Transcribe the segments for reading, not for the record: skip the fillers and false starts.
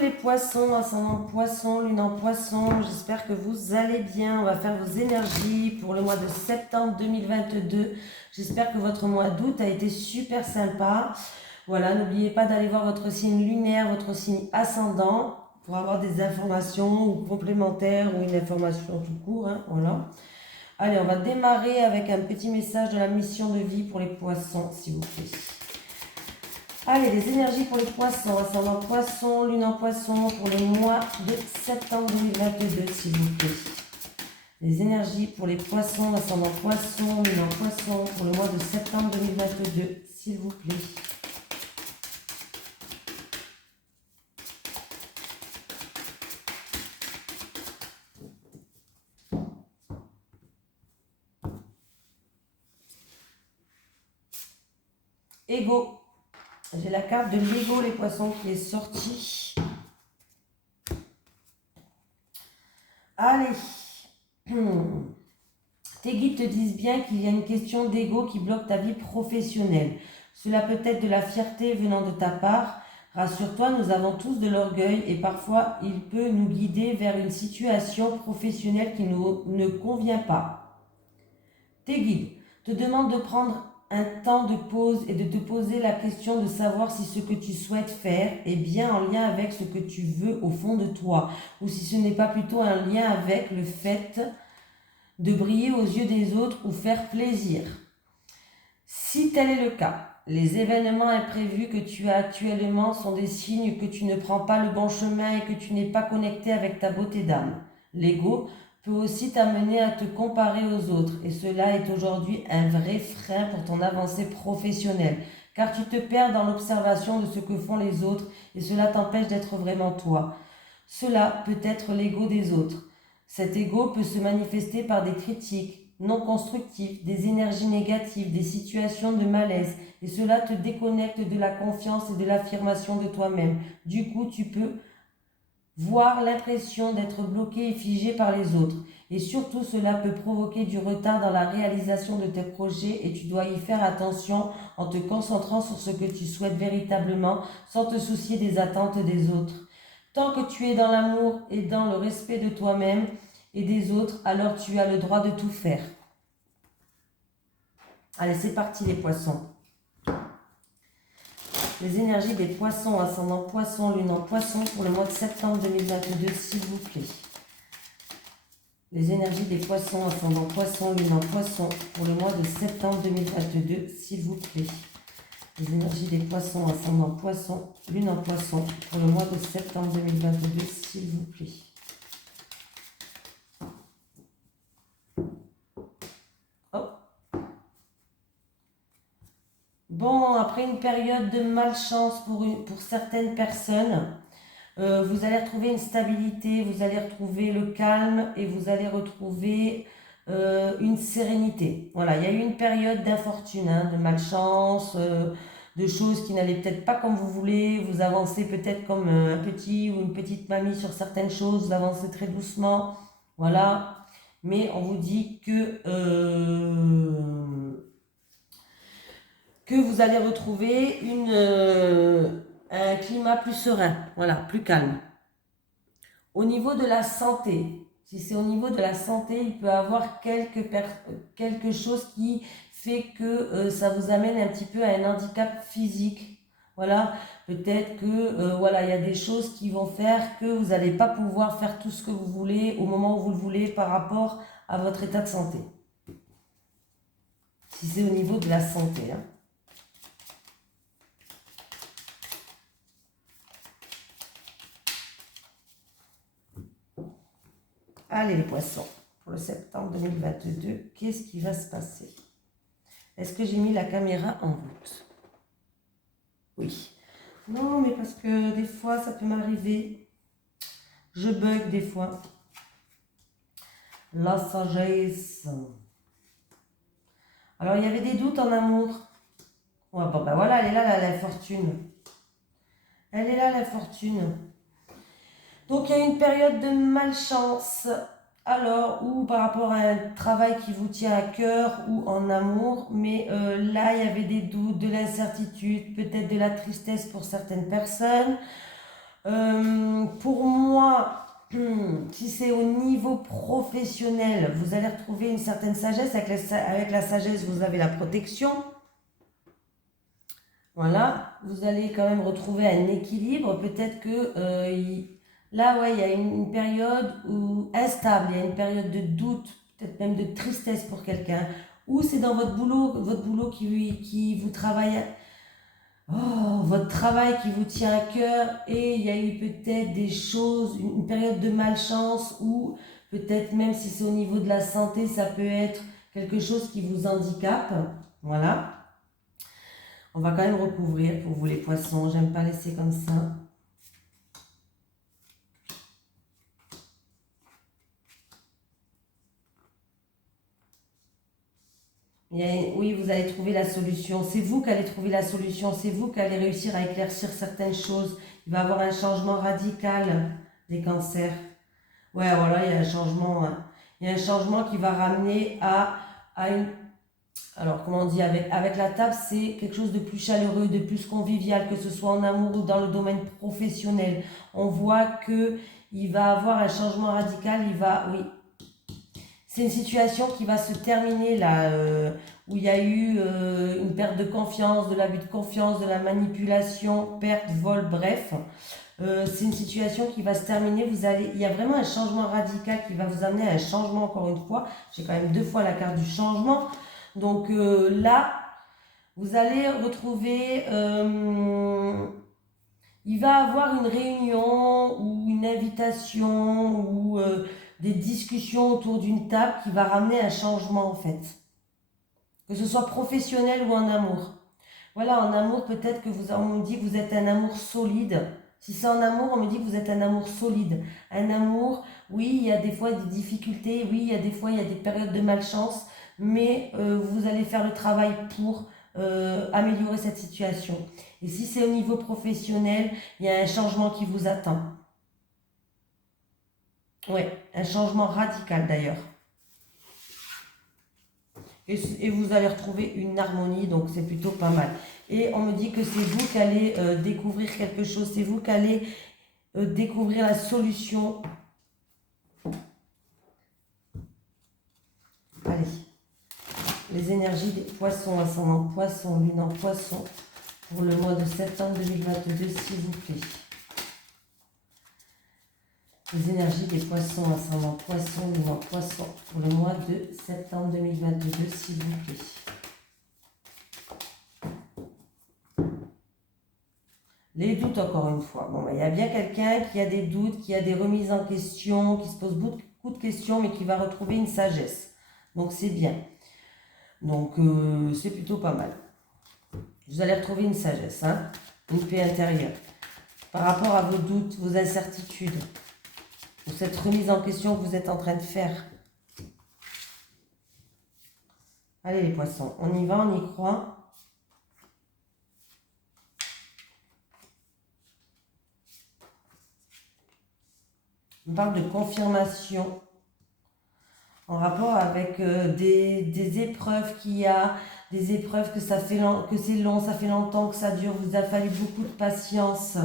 les poissons, ascendant poisson, lune en poisson, j'espère que vous allez bien. On va faire vos énergies pour le mois de septembre 2022. J'espère que votre mois d'août a été super sympa. Voilà, n'oubliez pas d'aller voir votre signe lunaire, votre signe ascendant pour avoir des informations ou complémentaires ou une information tout court. Voilà. Allez, on va démarrer avec un petit message de la mission de vie pour les poissons, s'il vous plaît. Allez, les énergies pour les poissons, ascendant poisson, lune en poisson pour le mois de septembre 2022, s'il vous plaît. Les énergies pour les poissons, ascendant poisson, lune en poisson pour le mois de septembre 2022, s'il vous plaît. Ego. J'ai la carte de l'ego, les poissons, qui est sortie. Allez. Tes guides te disent bien qu'il y a une question d'ego qui bloque ta vie professionnelle. Cela peut être de la fierté venant de ta part. Rassure-toi, nous avons tous de l'orgueil et parfois il peut nous guider vers une situation professionnelle qui ne convient pas. Tes guides te demandent de prendre un temps de pause et de te poser la question de savoir si ce que tu souhaites faire est bien en lien avec ce que tu veux au fond de toi, ou si ce n'est pas plutôt un lien avec le fait de briller aux yeux des autres ou faire plaisir. Si tel est le cas, les événements imprévus que tu as actuellement sont des signes que tu ne prends pas le bon chemin et que tu n'es pas connecté avec ta beauté d'âme. L'ego peut aussi t'amener à te comparer aux autres et cela est aujourd'hui un vrai frein pour ton avancée professionnelle car tu te perds dans l'observation de ce que font les autres et cela t'empêche d'être vraiment toi. Cela peut être l'ego des autres. Cet ego peut se manifester par des critiques non constructives, des énergies négatives, des situations de malaise et cela te déconnecte de la confiance et de l'affirmation de toi-même. Du coup, tu peux voir l'impression d'être bloqué et figé par les autres. Et surtout, cela peut provoquer du retard dans la réalisation de tes projets et tu dois y faire attention en te concentrant sur ce que tu souhaites véritablement sans te soucier des attentes des autres. Tant que tu es dans l'amour et dans le respect de toi-même et des autres, alors tu as le droit de tout faire. Allez, c'est parti les poissons. Les énergies des poissons, ascendant poisson, lune en poisson pour le mois de septembre 2022, s'il vous plaît. Les énergies des poissons, ascendant poisson, lune en poisson pour le mois de septembre 2022, s'il vous plaît. Les énergies des poissons, ascendant poisson, lune en poisson pour le mois de septembre 2022, s'il vous plaît. Bon, après une période de malchance pour certaines personnes, vous allez retrouver une stabilité, vous allez retrouver le calme et vous allez retrouver une sérénité. Voilà, il y a eu une période d'infortune, de malchance, de choses qui n'allaient peut-être pas comme vous voulez. Vous avancez peut-être comme un petit ou une petite mamie sur certaines choses, vous avancez très doucement. Voilà, mais on vous dit que vous allez retrouver un climat plus serein, voilà, plus calme. Au niveau de la santé, si c'est au niveau de la santé, il peut y avoir quelque chose qui fait que ça vous amène un petit peu à un handicap physique. Voilà, peut-être que voilà, il y a des choses qui vont faire que vous n'allez pas pouvoir faire tout ce que vous voulez au moment où vous le voulez par rapport à votre état de santé. Si c'est au niveau de la santé, Allez les poissons, pour le septembre 2022, qu'est-ce qui va se passer? Est-ce que j'ai mis la caméra en route? Oui. Non, mais parce que des fois, ça peut m'arriver. Je bug des fois. La sagesse. Alors, il y avait des doutes en amour. Ouais, bon, ben voilà, elle est là, l'infortune. Elle est là, l'infortune. Donc, il y a une période de malchance. Alors, ou par rapport à un travail qui vous tient à cœur ou en amour, mais là, il y avait des doutes, de l'incertitude, peut-être de la tristesse pour certaines personnes. Pour moi, si c'est au niveau professionnel, vous allez retrouver une certaine sagesse. Avec la sagesse, vous avez la protection. Voilà, vous allez quand même retrouver un équilibre. Peut-être que là, ouais, il y a une période instable, il y a une période de doute, peut-être même de tristesse pour quelqu'un. Ou c'est dans votre boulot qui vous travaille. Oh, votre travail qui vous tient à cœur et il y a eu peut-être des choses, une période de malchance ou peut-être même si c'est au niveau de la santé, ça peut être quelque chose qui vous handicape. Voilà. On va quand même recouvrir pour vous les poissons. J'aime pas laisser comme ça. Oui, vous allez trouver la solution. C'est vous qui allez trouver la solution. C'est vous qui allez réussir à éclaircir certaines choses. Il va y avoir un changement radical des cancers. Ouais, voilà, il y a un changement. Hein. Il y a un changement qui va ramener à une... Alors, comment on dit, avec la table, c'est quelque chose de plus chaleureux, de plus convivial, que ce soit en amour ou dans le domaine professionnel. On voit que il va avoir un changement radical. Oui, c'est une situation qui va se terminer là, où il y a eu une perte de confiance, de l'abus de confiance, de la manipulation, perte, vol, bref. C'est une situation qui va se terminer. Il y a vraiment un changement radical qui va vous amener à un changement encore une fois. J'ai quand même 2 fois la carte du changement. Donc là, vous allez retrouver... il va avoir une réunion ou une invitation ou des discussions autour d'une table qui va ramener un changement en fait. Que ce soit professionnel ou en amour. Voilà, en amour, peut-être que on me dit que vous êtes un amour solide. Si c'est en amour, on me dit que vous êtes un amour solide. Un amour, oui, il y a des fois des difficultés, oui, il y a des fois il y a des périodes de malchance, mais vous allez faire le travail pour améliorer cette situation. Et si c'est au niveau professionnel, il y a un changement qui vous attend. Oui, un changement radical d'ailleurs. Et vous allez retrouver une harmonie, donc c'est plutôt pas mal. Et on me dit que c'est vous qui allez découvrir quelque chose, c'est vous qui allez découvrir la solution. Allez, les énergies des poissons, ascendant poisson, lune en poisson, pour le mois de septembre 2022, s'il vous plaît. Les énergies des poissons, ascendant poisson, lune en poisson, pour le mois de septembre 2022, s'il vous plaît. Les doutes, encore une fois. Bon, il y a bien quelqu'un qui a des doutes, qui a des remises en question, qui se pose beaucoup de questions, mais qui va retrouver une sagesse. Donc, c'est bien. Donc, c'est plutôt pas mal. Vous allez retrouver une sagesse, hein, une paix intérieure. Par rapport à vos doutes, vos incertitudes, ou cette remise en question que vous êtes en train de faire. Allez les poissons, on y va, on y croit. On parle de confirmation en rapport avec des épreuves qu'il y a, des épreuves que c'est long, ça fait longtemps que ça dure, vous a fallu beaucoup de patience,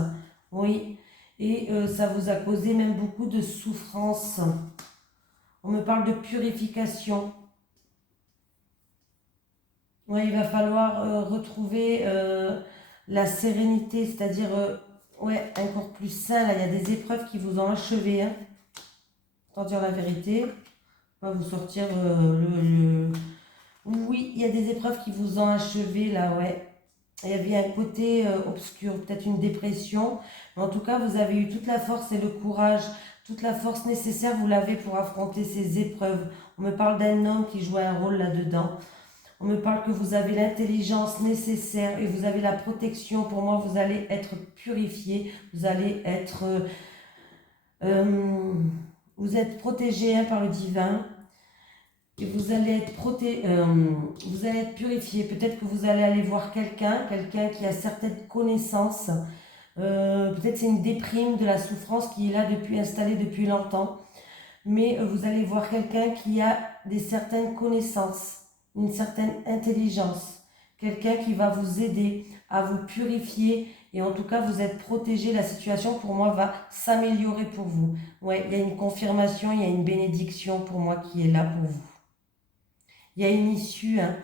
oui, et ça vous a causé même beaucoup de souffrance. On me parle de purification. Oui, il va falloir retrouver la sérénité, c'est-à-dire ouais, encore plus sain. Là, il y a des épreuves qui vous ont achevé. Hein. Tant dire la vérité, on va vous sortir Oui, il y a des épreuves qui vous ont achevé là, ouais. Il y avait un côté obscur, peut-être une dépression. Mais en tout cas, vous avez eu toute la force et le courage, toute la force nécessaire, vous l'avez pour affronter ces épreuves. On me parle d'un homme qui jouait un rôle là-dedans. On me parle que vous avez l'intelligence nécessaire et vous avez la protection. Pour moi, vous allez être purifié. Vous allez être... vous êtes protégé hein, par le divin. Et vous allez être purifié. Peut-être que vous allez aller voir quelqu'un qui a certaines connaissances. Peut-être c'est une déprime de la souffrance qui est là installée depuis longtemps. Mais vous allez voir quelqu'un qui a certaines connaissances, une certaine intelligence. Quelqu'un qui va vous aider à vous purifier Et en tout cas, vous êtes protégé. La situation, pour moi, va s'améliorer pour vous. Ouais, il y a une confirmation, il y a une bénédiction pour moi qui est là pour vous. Il y a une issue, hein.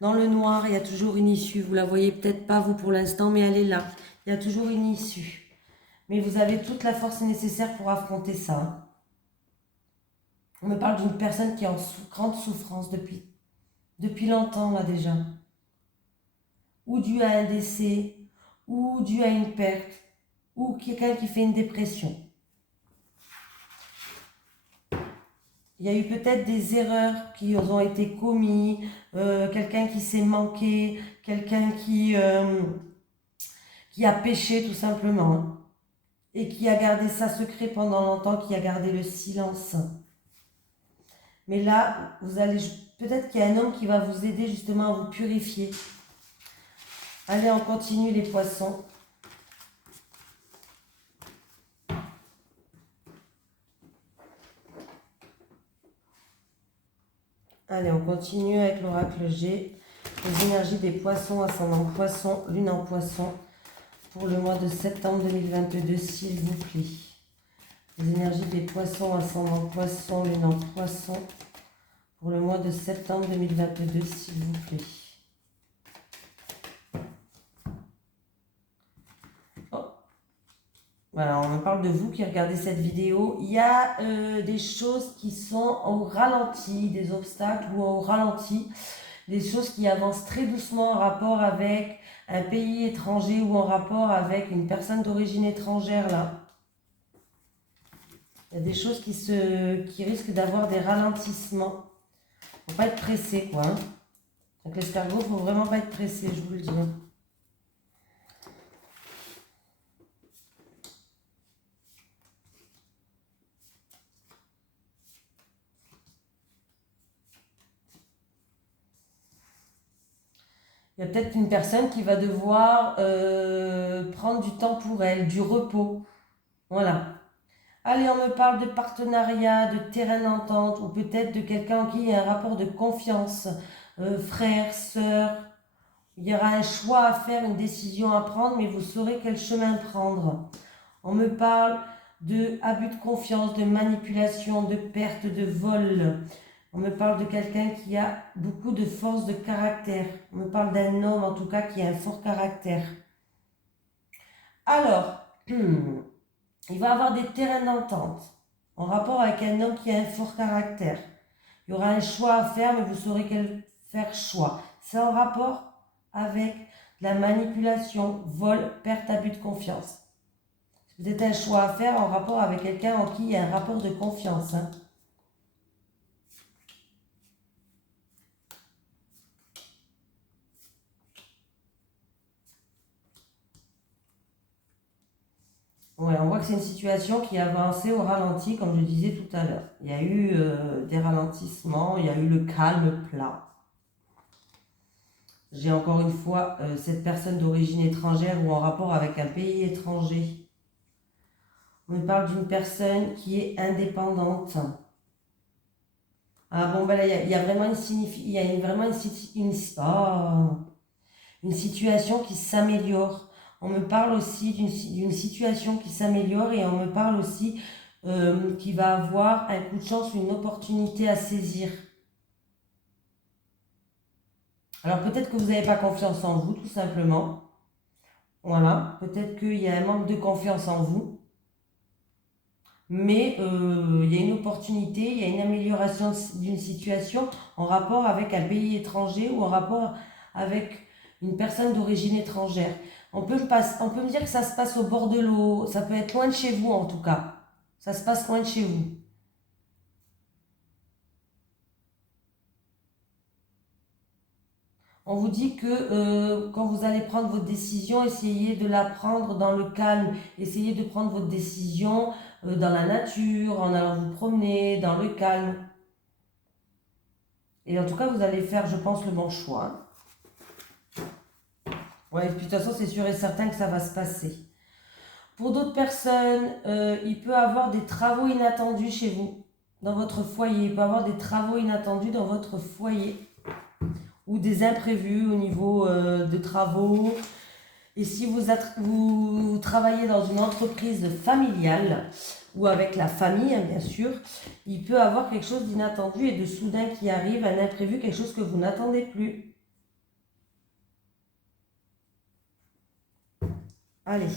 Dans le noir, il y a toujours une issue. Vous la voyez peut-être pas, vous, pour l'instant, mais elle est là. Il y a toujours une issue. Mais vous avez toute la force nécessaire pour affronter ça, hein. On me parle d'une personne qui est en grande souffrance depuis longtemps, là, déjà. Ou dû à un décès, ou dû à une perte, ou quelqu'un qui fait une dépression. Il y a eu peut-être des erreurs qui ont été commises, quelqu'un qui s'est manqué, quelqu'un qui a péché tout simplement, hein, et qui a gardé ça secret pendant longtemps, qui a gardé le silence. Mais là, vous allez peut-être qu'il y a un homme qui va vous aider justement à vous purifier. Allez, on continue les poissons. Allez, on continue avec l'oracle G. Les énergies des poissons, ascendant poisson, lune en poisson, pour le mois de septembre 2022, s'il vous plaît. Les énergies des poissons, ascendant poisson, lune en poisson, pour le mois de septembre 2022, s'il vous plaît. Oh. Voilà, on me parle de vous qui regardez cette vidéo. Il y a des choses qui sont au ralenti, des obstacles ou au ralenti, des choses qui avancent très doucement en rapport avec un pays étranger ou en rapport avec une personne d'origine étrangère, là. Il y a des choses qui risquent d'avoir des ralentissements. Faut pas être pressé, quoi, hein. Donc l'escargot, faut vraiment pas être pressé, je vous le dis, hein. Il y a peut-être une personne qui va devoir prendre du temps pour elle, du repos. Voilà. Allez, on me parle de partenariat, de terrain d'entente, ou peut-être de quelqu'un qui il y a un rapport de confiance, frère, sœur. Il y aura un choix à faire, une décision à prendre, mais vous saurez quel chemin prendre. On me parle de abus de confiance, de manipulation, de perte, de vol. On me parle de quelqu'un qui a beaucoup de force de caractère. On me parle d'un homme, en tout cas, qui a un fort caractère. Alors, il va avoir des terrains d'entente en rapport avec un homme qui a un fort caractère. Il y aura un choix à faire, mais vous saurez quel faire choix. C'est en rapport avec la manipulation, vol, perte, abus de confiance. Vous êtes un choix à faire en rapport avec quelqu'un en qui il y a un rapport de confiance, hein. Ouais, on voit que c'est une situation qui a avancé au ralenti, comme je disais tout à l'heure. Il y a eu des ralentissements, il y a eu le calme plat. J'ai encore une fois cette personne d'origine étrangère ou en rapport avec un pays étranger. On me parle d'une personne qui est indépendante. Ah bon, ben là, il y a vraiment une situation qui s'améliore. On me parle aussi d'une situation qui s'améliore et on me parle aussi qu'il va avoir un coup de chance ou une opportunité à saisir. Alors peut-être que vous n'avez pas confiance en vous, tout simplement. Voilà, peut-être qu'il y a un manque de confiance en vous. Mais il y a une opportunité, il y a une amélioration d'une situation en rapport avec un pays étranger ou en rapport avec une personne d'origine étrangère. On peut me dire que ça se passe au bord de l'eau, ça peut être loin de chez vous en tout cas. Ça se passe loin de chez vous. On vous dit que quand vous allez prendre votre décision, essayez de la prendre dans le calme. Essayez de prendre votre décision dans la nature, en allant vous promener, dans le calme. Et en tout cas, vous allez faire, je pense, le bon choix. Ouais, et puis de toute façon, c'est sûr et certain que ça va se passer. Pour d'autres personnes, il peut y avoir des travaux inattendus chez vous, dans votre foyer. Il peut y avoir des travaux inattendus dans votre foyer ou des imprévus au niveau de travaux. Et si vous travaillez dans une entreprise familiale ou avec la famille, hein, bien sûr, il peut avoir quelque chose d'inattendu et de soudain qui arrive, un imprévu, quelque chose que vous n'attendez plus. Allez,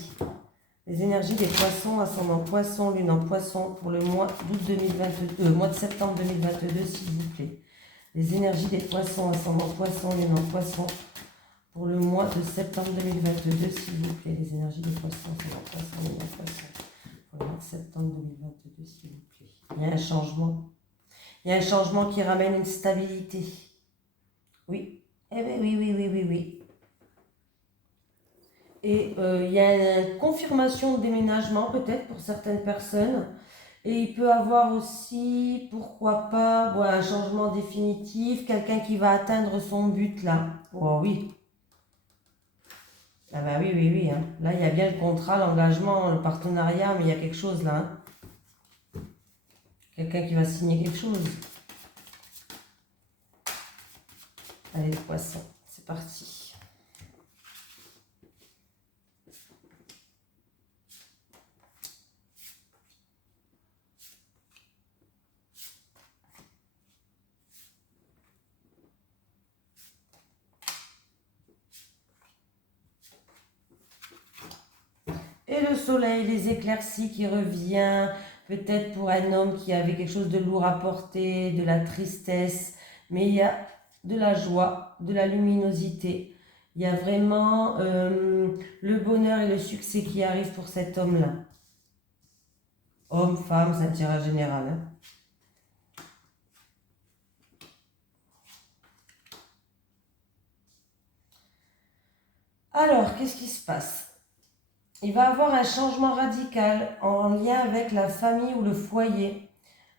les énergies des poissons, ascendant poisson, lune en poisson pour le mois d'août 2022, mois de septembre 2022, s'il vous plaît. Les énergies des poissons, ascendant poisson, lune en poisson pour le mois de septembre 2022, s'il vous plaît. Les énergies des poissons, ascendant poisson, lune en poisson pour le mois de septembre 2022, s'il vous plaît. Il y a un changement. Il y a un changement qui ramène une stabilité. Oui. Eh bien, oui, oui, oui, oui, oui. Et il y a une confirmation de déménagement peut-être pour certaines personnes. Et il peut avoir aussi, pourquoi pas, bon, un changement définitif, quelqu'un qui va atteindre son but là. Oh oui. Ah bah oui, oui, oui. Hein. Là, il y a bien le contrat, l'engagement, le partenariat, mais il y a quelque chose là. Hein. Quelqu'un qui va signer quelque chose. Allez, les poissons, c'est parti. Et le soleil, les éclaircies qui revient, peut-être pour un homme qui avait quelque chose de lourd à porter, de la tristesse, mais il y a de la joie, de la luminosité. Il y a vraiment le bonheur et le succès qui arrivent pour cet homme-là. Homme, femme, c'est un tirage général. Hein. Alors, qu'est-ce qui se passe? Il va avoir un changement radical en lien avec la famille ou le foyer,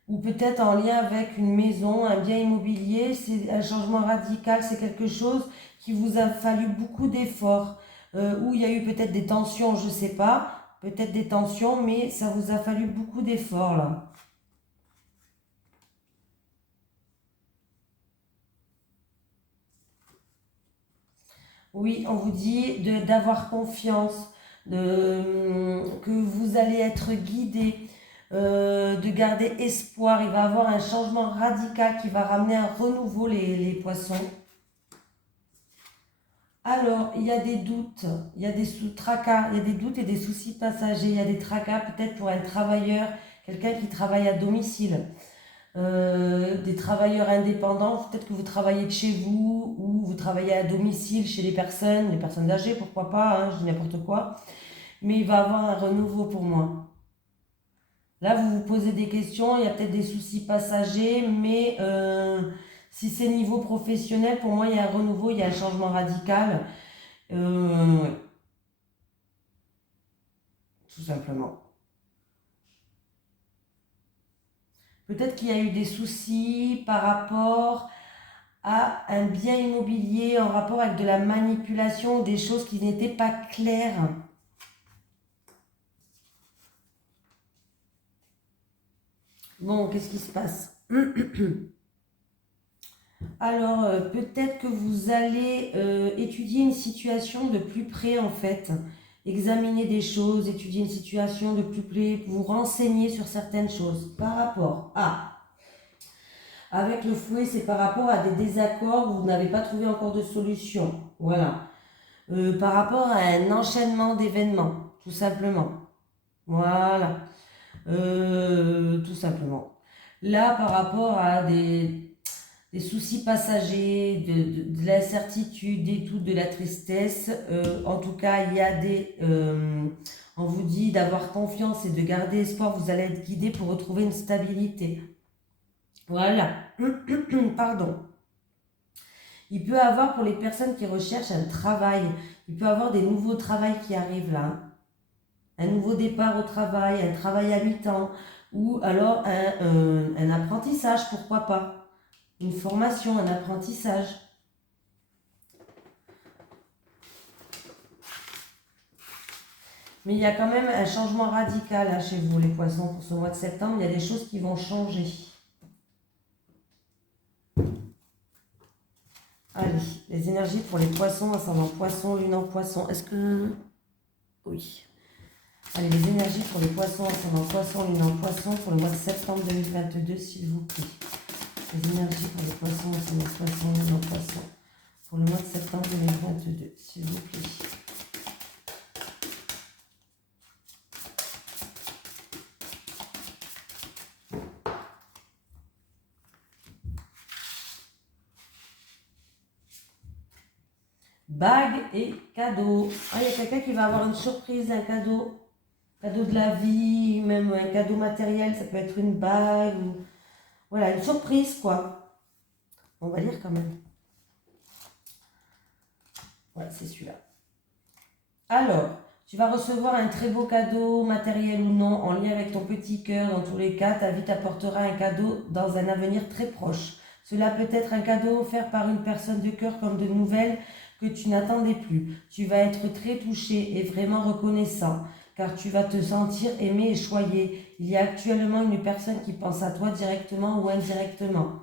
ou peut-être en lien avec une maison, un bien immobilier. C'est un changement radical, c'est quelque chose qui vous a fallu beaucoup d'efforts, où il y a eu peut-être des tensions, je ne sais pas, peut-être des tensions, mais ça vous a fallu beaucoup d'efforts là. Oui, on vous dit d'avoir confiance, que vous allez être guidé, de garder espoir. Il va y avoir un changement radical qui va ramener un renouveau, les poissons. Alors, il y a des doutes, il y a des tracas, il y a des doutes et des soucis passagers. Il y a des tracas peut-être pour un travailleur, quelqu'un qui travaille à domicile. Des travailleurs indépendants, peut-être que vous travaillez de chez vous ou vous travaillez à domicile chez les personnes âgées, pourquoi pas, hein, je dis n'importe quoi. Mais il va y avoir un renouveau pour moi. Là, vous vous posez des questions, il y a peut-être des soucis passagers, mais si c'est niveau professionnel, pour moi, il y a un renouveau, il y a un changement radical. Ouais, tout simplement. Peut-être qu'il y a eu des soucis par rapport à un bien immobilier, en rapport avec de la manipulation, des choses qui n'étaient pas claires. Bon, qu'est-ce qui se passe? Alors, peut-être que vous allez étudier une situation de plus près, en fait. Examiner des choses, étudier une situation de plus près, vous renseigner sur certaines choses par rapport à... Avec le fouet, c'est par rapport à des désaccords où vous n'avez pas trouvé encore de solution. Voilà. Par rapport à un enchaînement d'événements, tout simplement. Voilà. Tout simplement. Là, par rapport à des soucis passagers, de l'incertitude, des doutes, de la tristesse, en tout cas, il y a on vous dit d'avoir confiance et de garder espoir, vous allez être guidé pour retrouver une stabilité. Voilà. Pardon. Il peut avoir, pour les personnes qui recherchent un travail, il peut avoir des nouveaux travails qui arrivent là. Un nouveau départ au travail, un travail à mi-temps, ou alors un apprentissage, pourquoi pas. Une formation, un apprentissage. Mais il y a quand même un changement radical là, chez vous, les poissons, pour ce mois de septembre. Il y a des choses qui vont changer. Allez, les énergies pour les poissons, ascendant poisson, lune en poisson. Est-ce que... Oui. Allez, les énergies pour les poissons, ascendant poisson, lune en poisson, pour le mois de septembre 2022, s'il vous plaît. Les énergies pour les poissons, ascendant poisson, lune en poisson, pour le mois de septembre 2022, s'il vous plaît. Bague et cadeau. Ah, il y a quelqu'un qui va avoir une surprise, un cadeau. Cadeau de la vie, même un cadeau matériel, ça peut être une bague. Ou... Voilà, une surprise, quoi. On va lire quand même. Ouais, c'est celui-là. Alors, tu vas recevoir un très beau cadeau, matériel ou non, en lien avec ton petit cœur. Dans tous les cas, ta vie t'apportera un cadeau dans un avenir très proche. Cela peut être un cadeau offert par une personne de cœur comme de nouvelles que tu n'attendais plus. Tu vas être très touché et vraiment reconnaissant, car tu vas te sentir aimé et choyé. Il y a actuellement une personne qui pense à toi directement ou indirectement.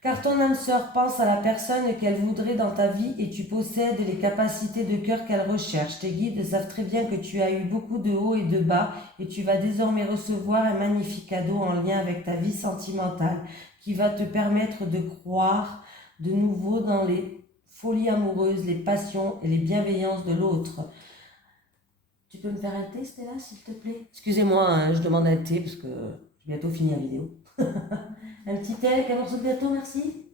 Car ton âme sœur pense à la personne qu'elle voudrait dans ta vie et tu possèdes les capacités de cœur qu'elle recherche. Tes guides savent très bien que tu as eu beaucoup de hauts et de bas et tu vas désormais recevoir un magnifique cadeau en lien avec ta vie sentimentale qui va te permettre de croire de nouveau dans les folies amoureuses, les passions et les bienveillances de l'autre. Tu peux me faire un thé, Stella, s'il te plaît? Excusez-moi, hein, je demande un thé parce que j'ai bientôt fini la vidéo. Un petit thé avec un morceau de gâteau, merci.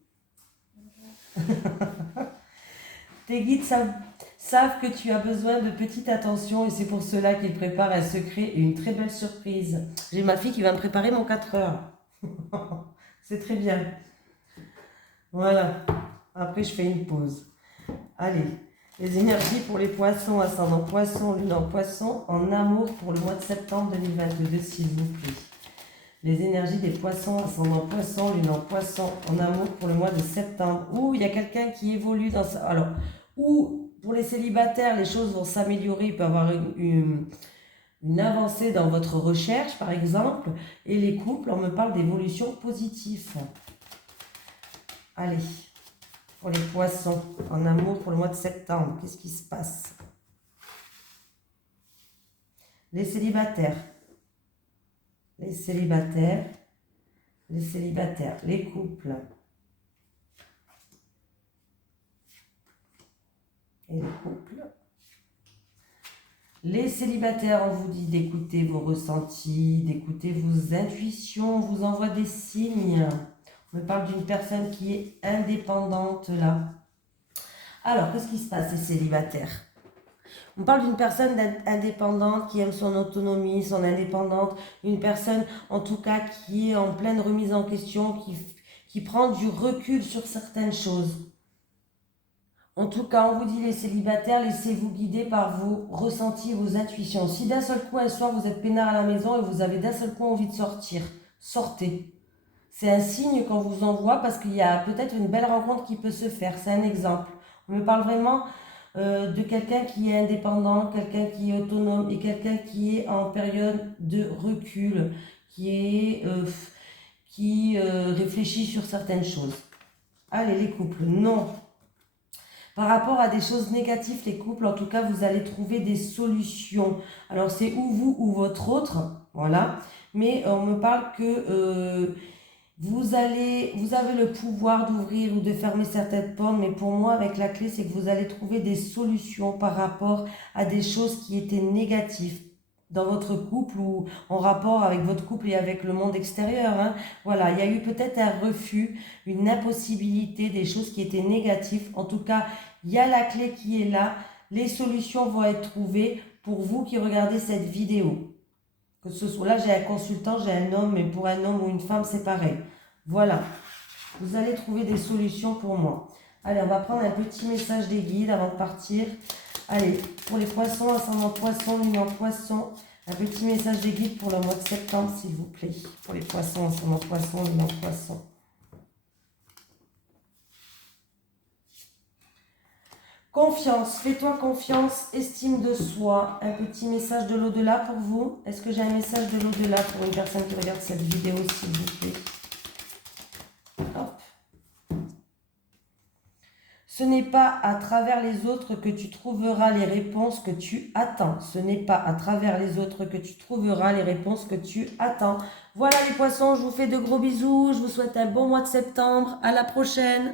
Tes guides savent que tu as besoin de petite attention et c'est pour cela qu'ils préparent un secret et une très belle surprise. J'ai ma fille qui va me préparer mon 4 heures. C'est très bien. Voilà. Après, je fais une pause. Allez. Les énergies pour les poissons, ascendant poisson, lune en poisson, en amour pour le mois de septembre 2022, s'il vous plaît. Les énergies des poissons, ascendant poisson, lune en poisson, en amour pour le mois de septembre. Ouh, il y a quelqu'un qui évolue dans ça. Alors, ou pour les célibataires, les choses vont s'améliorer. Il peut y avoir une avancée dans votre recherche, par exemple. Et les couples, on me parle d'évolution positive. Allez, pour les poissons, en amour pour le mois de septembre, qu'est-ce qui se passe? Les célibataires. Les célibataires, les couples et les couples. Les célibataires, on vous dit d'écouter vos ressentis, d'écouter vos intuitions, on vous envoie des signes. On me parle d'une personne qui est indépendante là. Alors, qu'est-ce qui se passe, les célibataires? On parle d'une personne indépendante qui aime son autonomie, son indépendante, une personne en tout cas qui est en pleine remise en question, qui prend du recul sur certaines choses. En tout cas, on vous dit les célibataires, laissez-vous guider par vos ressentis, vos intuitions. Si d'un seul coup, un soir, vous êtes peinard à la maison et vous avez d'un seul coup envie de sortir, sortez. C'est un signe qu'on vous envoie parce qu'il y a peut-être une belle rencontre qui peut se faire. C'est un exemple. On me parle vraiment de quelqu'un qui est indépendant, quelqu'un qui est autonome et quelqu'un qui est en période de recul, qui réfléchit sur certaines choses. Allez, les couples, non. Par rapport à des choses négatives, les couples, en tout cas, vous allez trouver des solutions. Alors, c'est ou vous ou votre autre, voilà. Mais on me parle que vous avez le pouvoir d'ouvrir ou de fermer certaines portes, mais pour moi, avec la clé, c'est que vous allez trouver des solutions par rapport à des choses qui étaient négatives dans votre couple ou en rapport avec votre couple et avec le monde extérieur. Hein. Voilà, il y a eu peut-être un refus, une impossibilité, des choses qui étaient négatives. En tout cas, il y a la clé qui est là. Les solutions vont être trouvées pour vous qui regardez cette vidéo. Que ce soit là, j'ai un consultant, j'ai un homme, mais pour un homme ou une femme, c'est pareil. Voilà, vous allez trouver des solutions pour moi. Allez, on va prendre un petit message des guides avant de partir. Allez, pour les poissons, ascendant poisson, lune en poisson, un petit message des guides pour le mois de septembre, s'il vous plaît. Pour les poissons, ascendant poisson, lune en poisson. Confiance, fais-toi confiance, estime de soi. Un petit message de l'au-delà pour vous. Est-ce que j'ai un message de l'au-delà pour une personne qui regarde cette vidéo, s'il vous plaît? Hop. Ce n'est pas à travers les autres que tu trouveras les réponses que tu attends. Ce n'est pas à travers les autres que tu trouveras les réponses que tu attends. Voilà les poissons, je vous fais de gros bisous. Je vous souhaite un bon mois de septembre. À la prochaine.